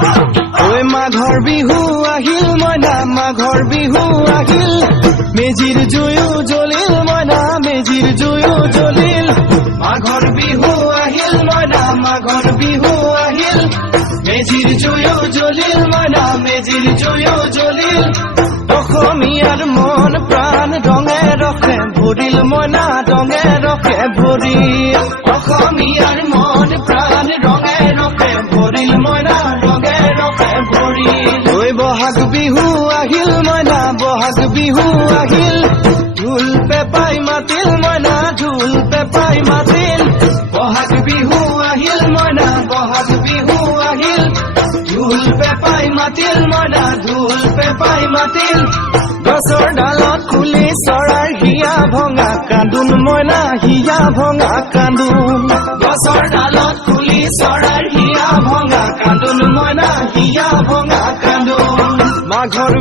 ঐ মাঘৰ বিহু আহিল মইনা মাঘৰ বিহু আহিল মেজিৰ জুয়ো জ্বলিল মইনা মেজিৰ জুয়ো জ্বলিল মাঘৰ বিহু আহিল মইনা মাঘৰ বিহু আহিল মেজিৰ জুয়ো জ্বলিল মইনা মেজিৰ জুয়ো জ্বলিল অসমীয়াৰ মন প্ৰাণ ৰঙে ৰখে ভৰিল মইনা ৰঙে ৰখে ভৰিল অসমীয়াৰ মন প্ৰাণ ৰঙে ৰখে ভৰিল মইনা ৰঙে ৰখে ভৰিল ঐ বহাগ বিহু আহিল মইনা বহাগ বিহু আহিল ঢোল পেপাই মাতিল মইনা ঢোল পেপাই মাতিল বহাগ বিহু আহিল মইনা বহাগ বিহু আহিল ঢোল পেপাই মাতিল মইনা ঢোল পেপাই মাতিল গছৰ ডালত খুলি চৰাৰ হিয়া ভঙা কান্দোন মইনা হিয়া ভঙা কান্দোন গছৰ ডালত খুলি চৰাৰ হিয়া ভঙা কান্দোন মইনা হিয়া ভঙা কান্দোন মাঘৰ